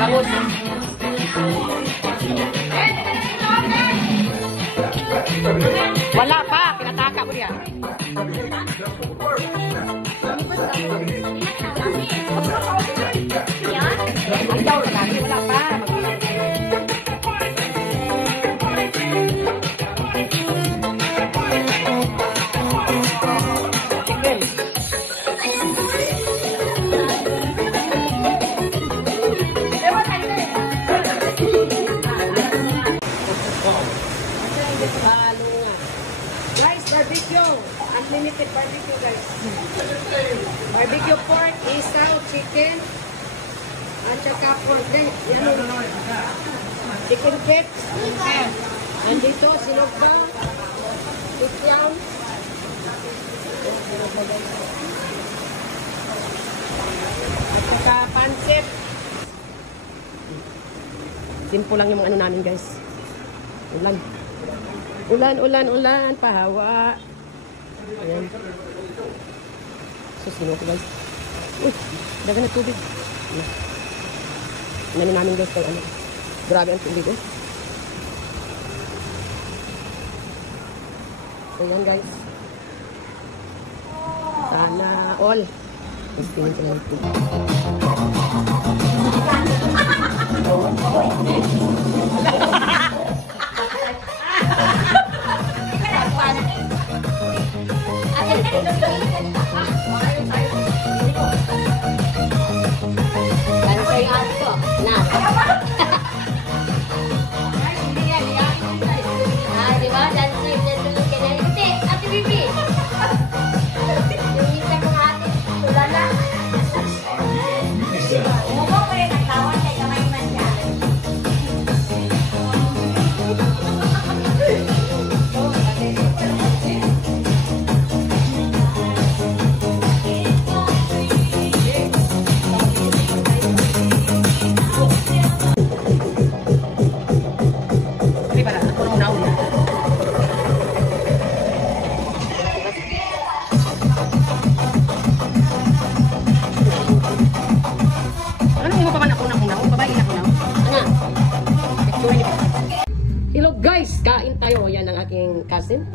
Bangus. Wala pa, pinataka mo niya. Ang daw na namin, wala pa. Guys, barbecue. Unlimited barbecue, guys. Barbecue pork, isaw, chicken. At saka pork din. Yan. Chicken pips. Nandito, sinugba. Tikyaw. At saka pancit. Simple lang yung ano namin, guys. Ulan. Ulan, pahawa. Ayan. Susino ko, guys. Uy, dagan na tubig. Inanin namin, guys, kay ano. Grabe ang tubig, oh. So, yan, guys. Sana all. Gusto nyo lang tubig. Hello guys, kain tayo. Yan ang aking cousin.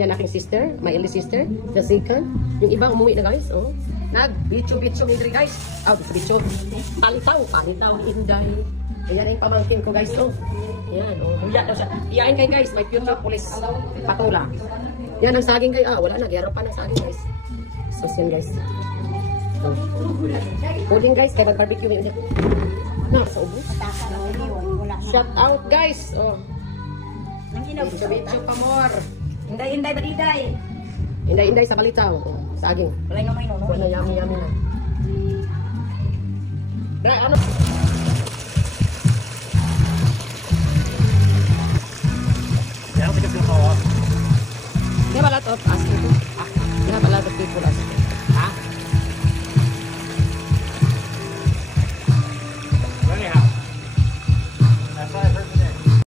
Yan aking sister, my eldest sister, the second. Yung iba umuwi na guys. Oh. Nag-bicho-bicho ni guys. Oh, bicho. Palitaw ni Inday. Ayan yung pamangkin ko guys. Oh. Yan, oh. Huya daw siya. Iyain kayo guys, may future police patula. Yan ang saging kayo. Ah, wala na, gero pa ng saging guys. So, yan guys. Oh. Puding guys, kaya mag-barbecue yun. Na, sa ubos. Shout out guys. Oh. Bicho pa more. Inday ba diday? Inday sa balitaw. Oh, saging. Wala nga may nono. Wala yummy na. Dai, ano? Yan, sige ko. Dia balat of asking ko. Ah, dia balat of people.